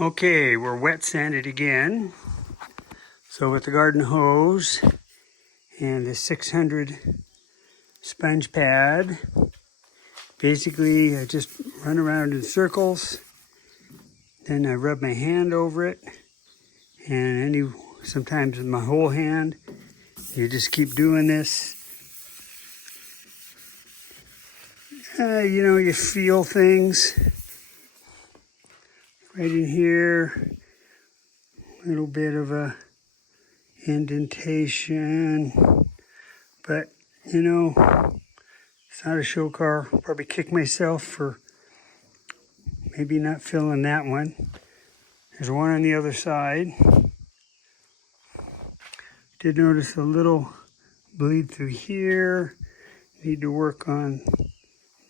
Okay, we're wet sanded again. So with the garden hose and the 600 sponge pad, basically I just run around in circles. Then I rub my hand over it, and sometimes with my whole hand. You just keep doing this. You feel things right in here. A little bit of a indentation, but it's not a show car. I'll probably kick myself for maybe not filling that one. There's one on the other side. Did notice a little bleed through here. Need to work on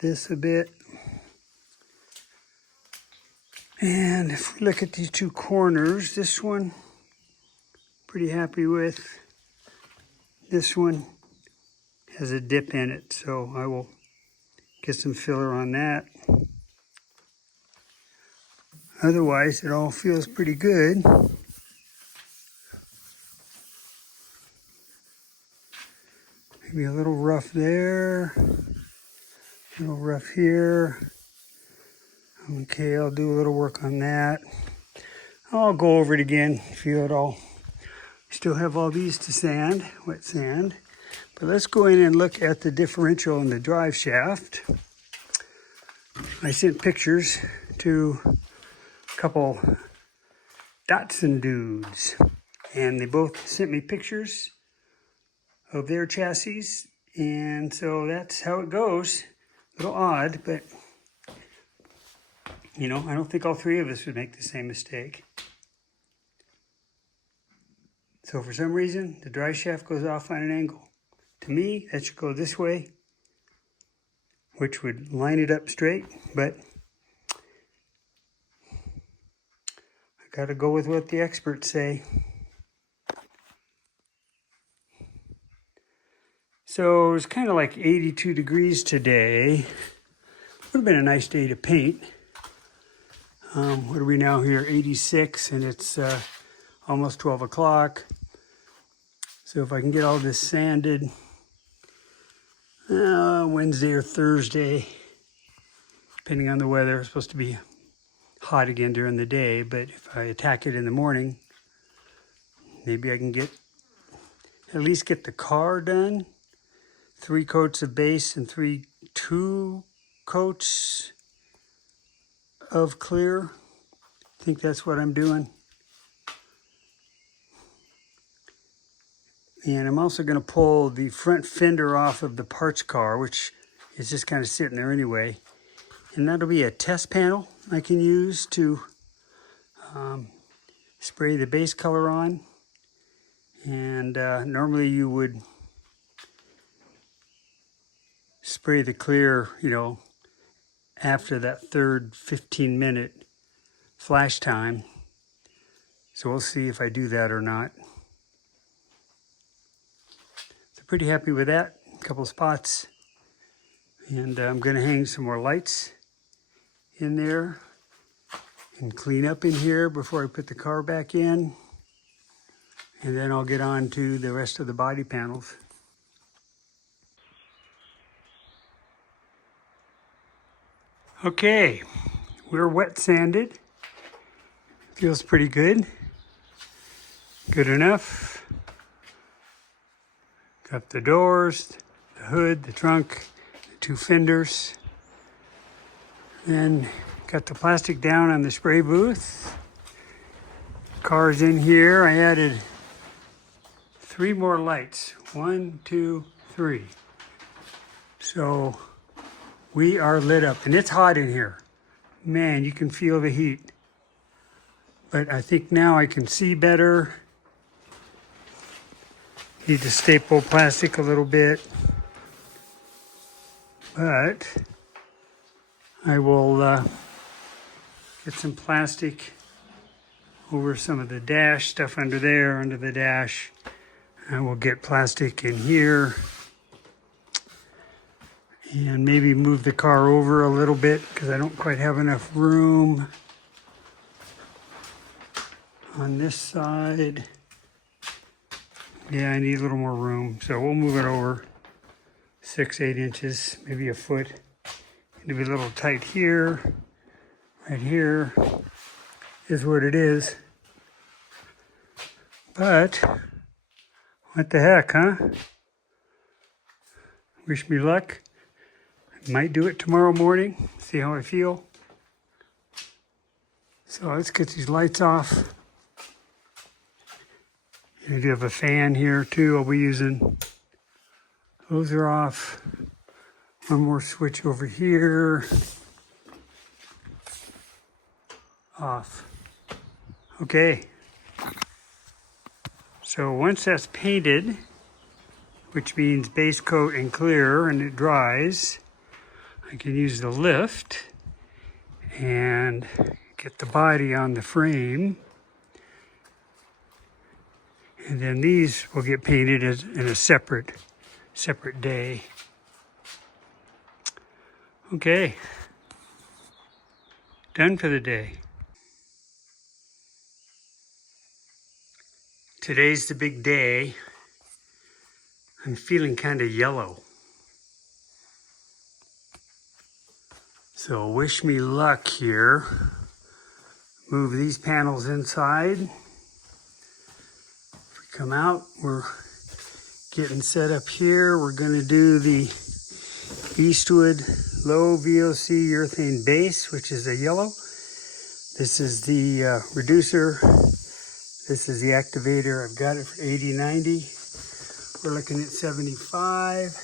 this a bit. And if we look at these two corners, this one, pretty happy with. This one has a dip in it, so I will get some filler on that. Otherwise, it all feels pretty good. Maybe a little rough there, a little rough here. Okay, I'll do a little work on that. I'll go over it again, feel it all. Still have all these to sand, wet sand. But let's go in and look at the differential in the drive shaft. I sent pictures to a couple Datsun dudes, and they both sent me pictures of their chassis, and so that's how it goes. A little odd, but I don't think all three of us would make the same mistake. So for some reason, the drive shaft goes off on an angle. To me, that should go this way, which would line it up straight, but I gotta go with what the experts say. So it's kind of like 82 degrees today. Would have been a nice day to paint. What are we now here? 86, and it's almost 12 o'clock. So if I can get all this sanded Wednesday or Thursday, depending on the weather. It's supposed to be hot again during the day, but if I attack it in the morning, maybe I can at least get the car done. 3 coats of base and 2 coats of clear. I think that's what I'm doing. And I'm also going to pull the front fender off of the parts car, which is just kind of sitting there anyway. And that'll be a test panel I can use to spray the base color on. And normally you would spray the clear, after that third 15-minute flash time. So we'll see if I do that or not. So pretty happy with that. A couple spots. And I'm going to hang some more lights in there and clean up in here before I put the car back in. And then I'll get on to the rest of the body panels. Okay, we're wet sanded. Feels pretty good. Good enough. Got the doors, the hood, the trunk, the 2 fenders. Then got the plastic down on the spray booth. Car's in here. I added 3 more lights. 1, 2, 3. So we are lit up, and it's hot in here. Man, you can feel the heat. But I think now I can see better. Need to staple plastic a little bit. But I will get some plastic over some of the dash stuff under there, under the dash. I will get plastic in here. And maybe move the car over a little bit because I don't quite have enough room. On this side, yeah, I need a little more room, so we'll move it over 6-8 inches, maybe a foot. It'll be a little tight here. Right here is what it is. But what the heck, huh? Wish me luck. I might do it tomorrow morning, see how I feel. So let's get these lights off. I do have a fan here too I'll be using. Those are off. One more switch over here. Off. Okay. So once that's painted, which means base coat and clear, and it dries, I can use the lift and get the body on the frame. And then these will get painted in a separate day. Okay, done for the day. Today's the big day. I'm feeling kind of yellow. So wish me luck here. Move these panels inside. If we come out, we're getting set up here. We're gonna do the Eastwood low VOC urethane base, which is a yellow. This is the reducer. This is the activator. I've got it for 80-90. We're looking at 75.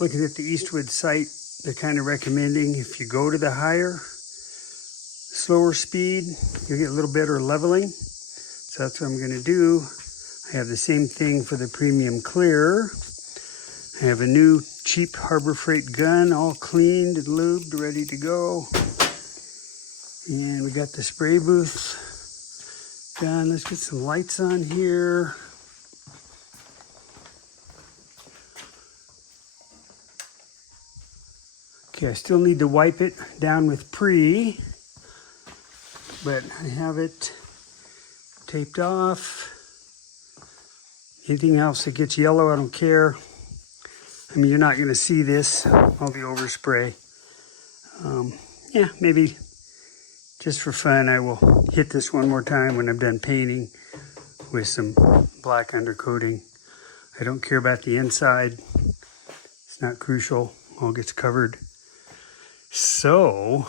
Looking at the Eastwood site, they're kind of recommending if you go to the higher, slower speed, you'll get a little better leveling. So that's what I'm gonna do. I have the same thing for the premium clear. I have a new cheap Harbor Freight gun, all cleaned and lubed, ready to go. And we got the spray booth done. Let's get some lights on here. Okay, I still need to wipe it down with Pre, but I have it taped off. Anything else that gets yellow, I don't care. I mean, you're not gonna see this, all the overspray. Yeah, maybe just for fun, I will hit this one more time when I'm done painting with some black undercoating. I don't care about the inside. It's not crucial, all gets covered. So,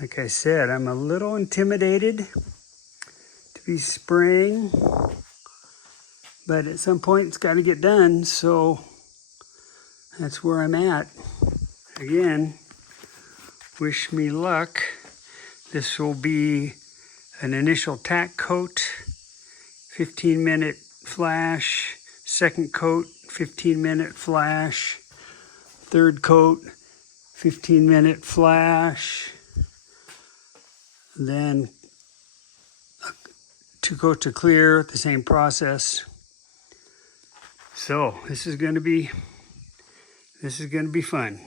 like I said, I'm a little intimidated to be spraying, but at some point it's got to get done, so that's where I'm at. Again, wish me luck. This will be an initial tack coat, 15-minute flash, second coat, 15-minute flash, third coat, 15-minute flash, then 2 coats of clear, the same process. So this is going to be fun.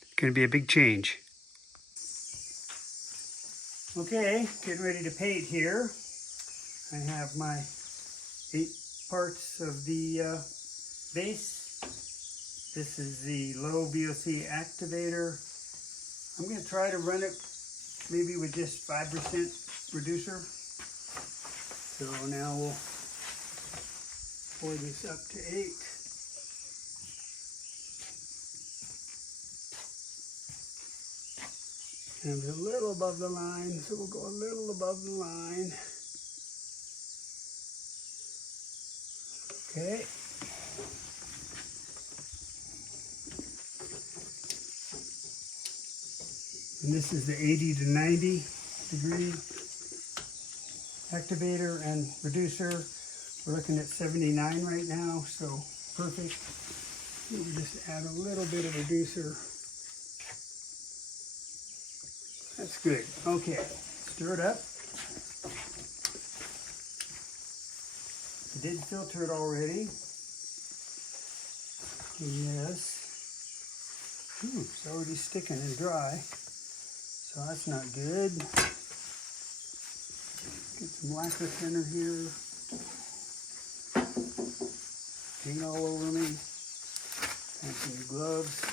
It's going to be a big change. Okay, getting ready to paint here. I have my 8 parts of the base. This is the low VOC activator. I'm going to try to run it maybe with just 5% reducer. So now we'll pour this up to 8. And it's a little above the line, so we'll go a little above the line. Okay. And this is the 80 to 90 degree activator and reducer. We're looking at 79 right now, so perfect. We'll just add a little bit of reducer. That's good. Okay, stir it up. I did filter it already. Yes. Ooh, it's already sticking and dry. So that's not good. Get some lacquer thinner here. Paint all over me. Fancy new gloves.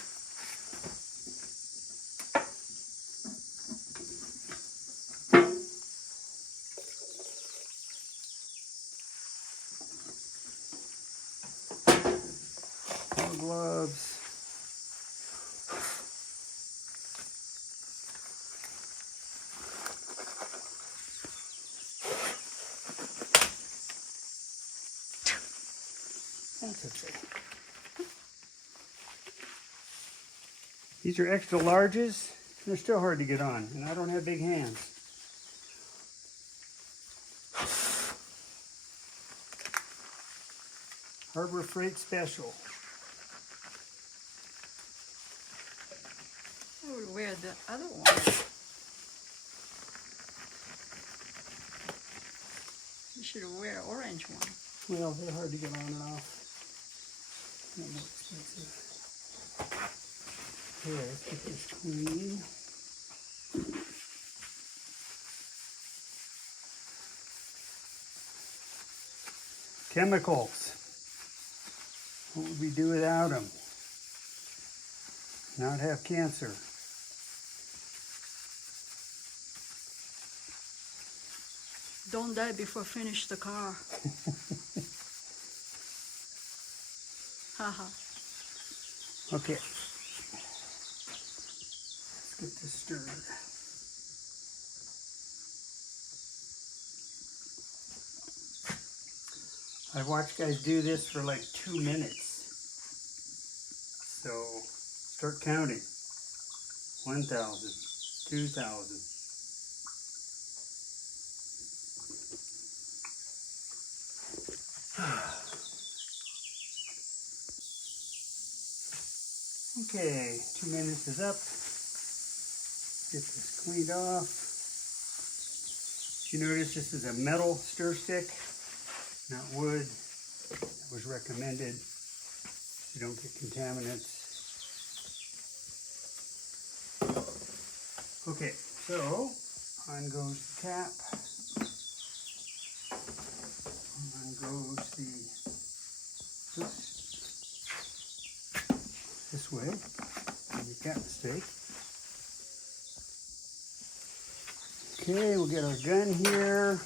More gloves. That's okay. These are extra larges. They're still hard to get on, and I don't have big hands. Harbor Freight Special. I would wear the other one. You should wear orange one. Well, they're hard to get on and off. They're more expensive. Here, let's get this clean. Chemicals. What would we do without them? Not have cancer. Don't die before finish the car. Haha. Okay. Let's get this stirred. I've watched guys do this for like 2 minutes. So start counting. 1,000, 2,000. Okay, 2 minutes is up. Get this cleaned off. You notice this is a metal stir stick, not wood. That was recommended so you don't get contaminants. Okay, so on goes the cap. On goes the, oops, this way, the cap mistake. Okay, we'll get our gun here.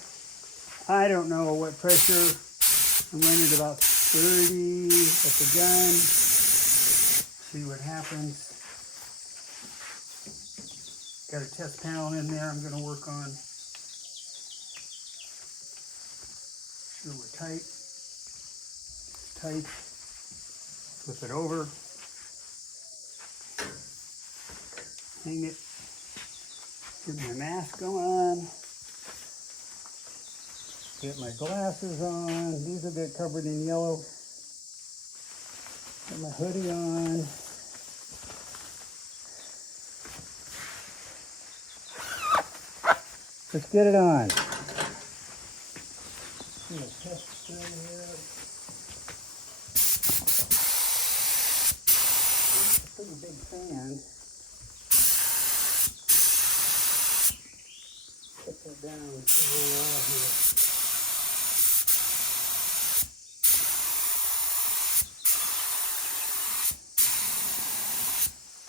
I don't know what pressure. I'm running about 30 at the gun. See what happens. Got a test panel in there I'm going to work on. Sure we're tight. Tight. Flip it over. Hang it. Get my mask on. Get my glasses on. These will get covered in yellow. Get my hoodie on. Let's get it on. I'm gonna test it in here. It's a pretty big fan. Put that down and see where we're at here.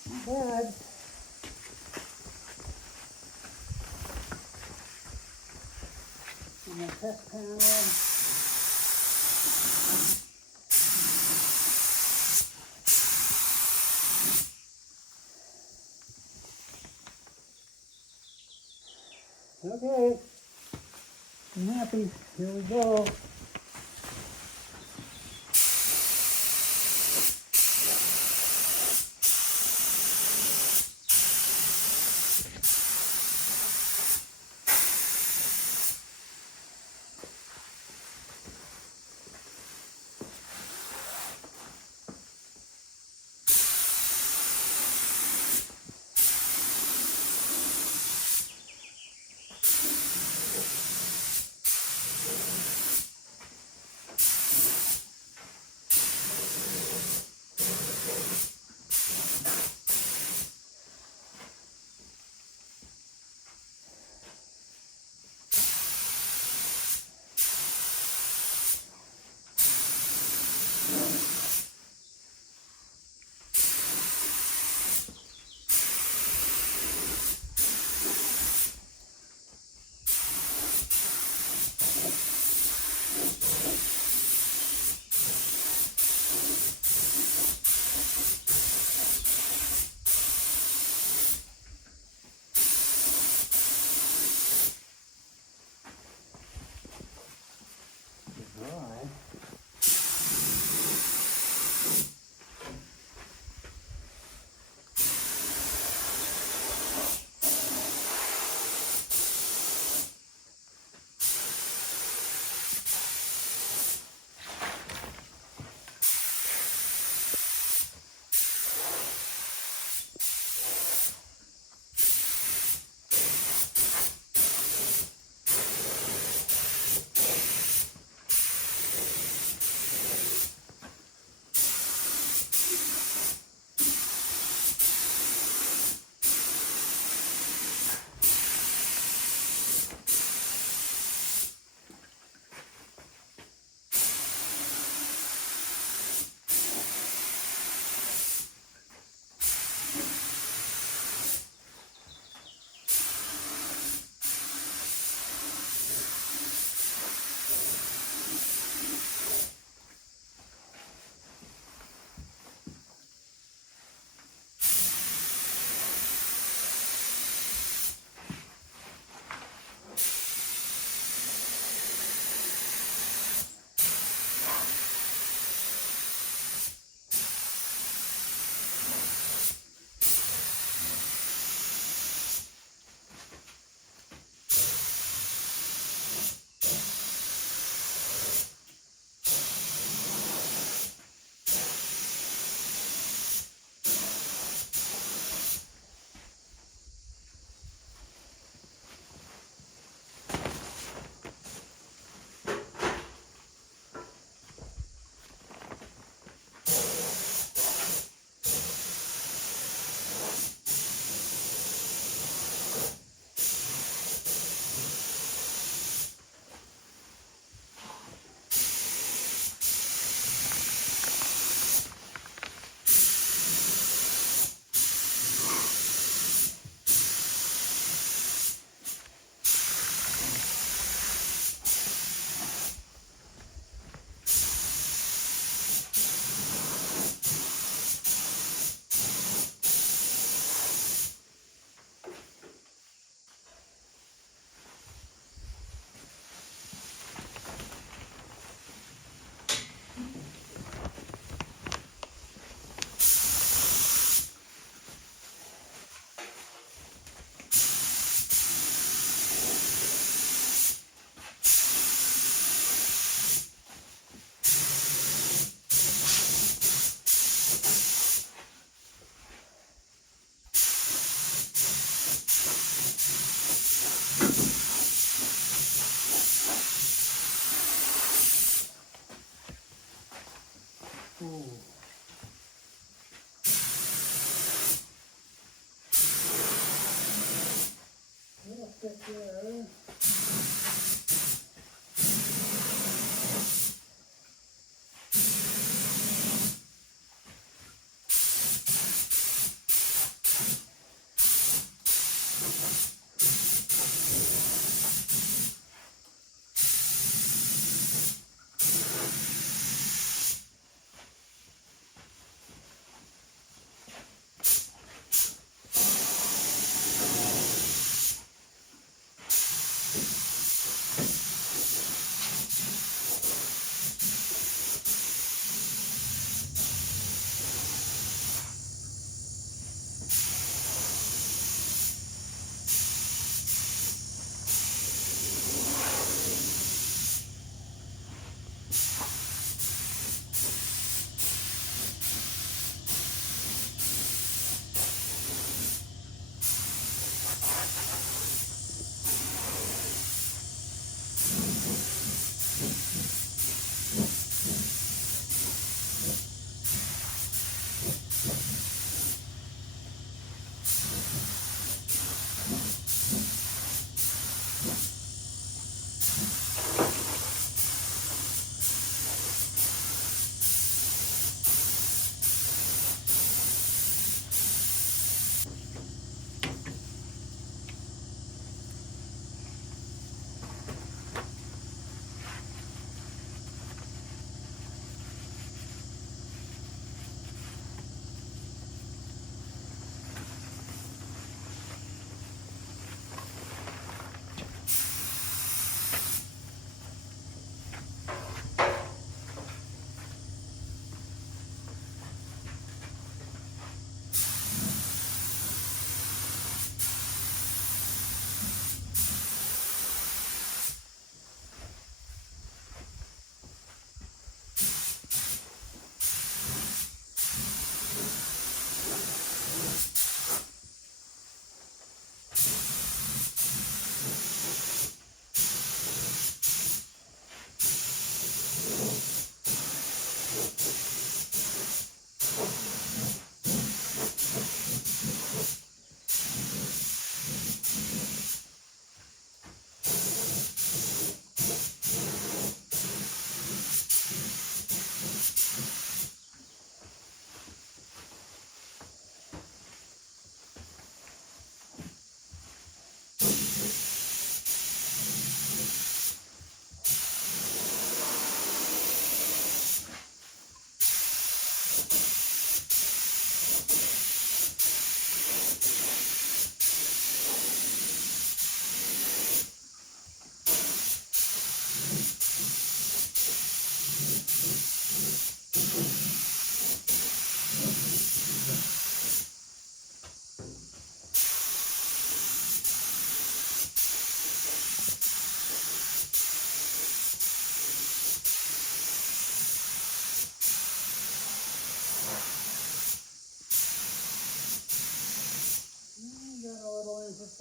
Not bad. And my test panel. Okay, I'm happy. Here we go.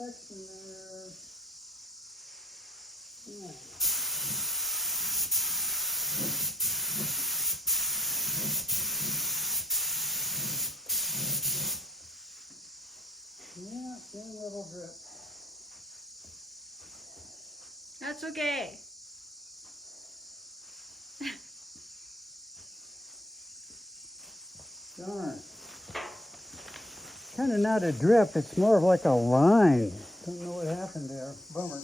section there. Yeah. Yeah, thin little drip. That's okay. Darn. Kind of not a drip, it's more of like a line. Don't know what happened there. Bummer.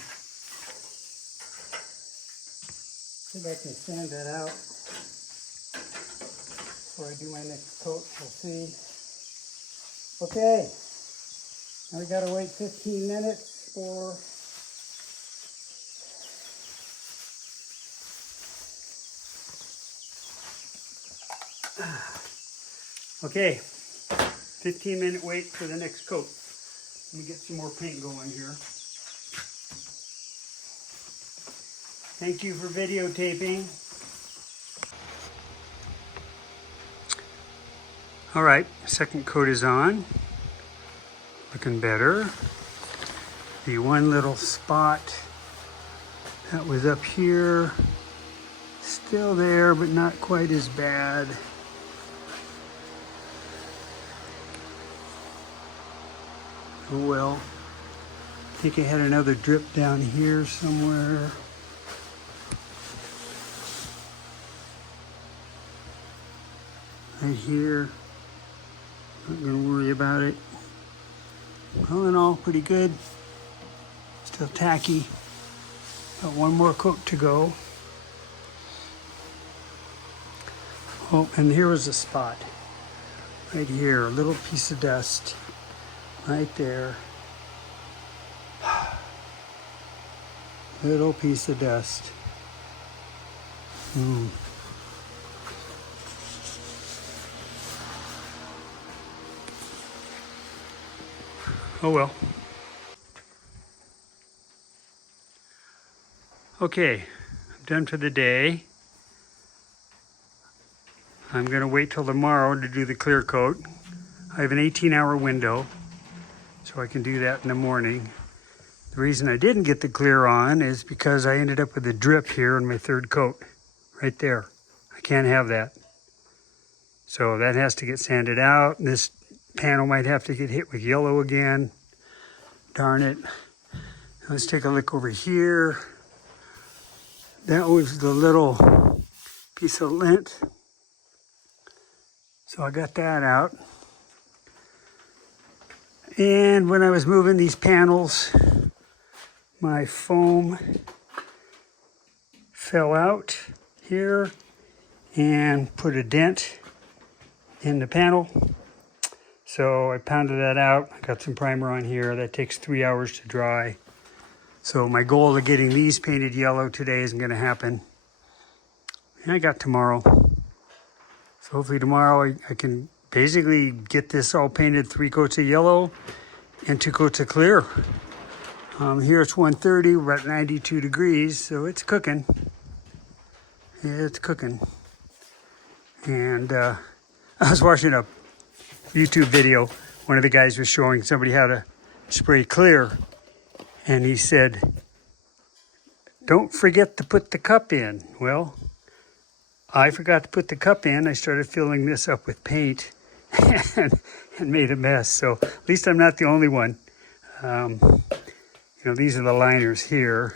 See if I can sand that out before I do my next coat. We'll see. Okay. Now we gotta wait 15 minutes for okay, 15-minute wait for the next coat. Let me get some more paint going here. Thank you for videotaping. All right, second coat is on. Looking better. The one little spot that was up here, still there, but not quite as bad. Oh well. I think I had another drip down here somewhere. Right here. Not gonna worry about it. All in all, pretty good. Still tacky. Got one more coat to go. Oh, and here was a spot. Right here, a little piece of dust. Right there. Little piece of dust. Oh well. Okay, I'm done for the day. I'm gonna wait till tomorrow to do the clear coat. I have an 18-hour window, so I can do that in the morning. The reason I didn't get the clear on is because I ended up with a drip here in my third coat, right there. I can't have that. So that has to get sanded out. This panel might have to get hit with yellow again. Darn it. Let's take a look over here. That was the little piece of lint. So I got that out. And when I was moving these panels, my foam fell out here and put a dent in the panel. So I pounded that out. I got some primer on here. That takes 3 hours to dry. So my goal of getting these painted yellow today isn't going to happen. And I got tomorrow. So hopefully tomorrow I can basically get this all painted, 3 coats of yellow and 2 coats of clear. Here it's 1:30, we're at 92 degrees, so it's cooking. It's cooking. And I was watching a YouTube video. One of the guys was showing somebody how to spray clear. And he said, don't forget to put the cup in. Well, I forgot to put the cup in. I started filling this up with paint and made a mess. So at least I'm not the only one. You know, these are the liners here.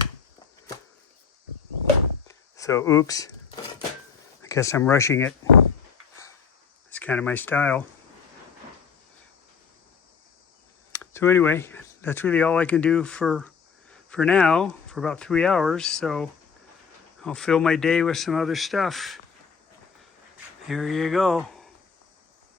So, oops. I guess I'm rushing it. It's kind of my style. So anyway, that's really all I can do for now, for about 3 hours. So I'll fill my day with some other stuff. Here you go.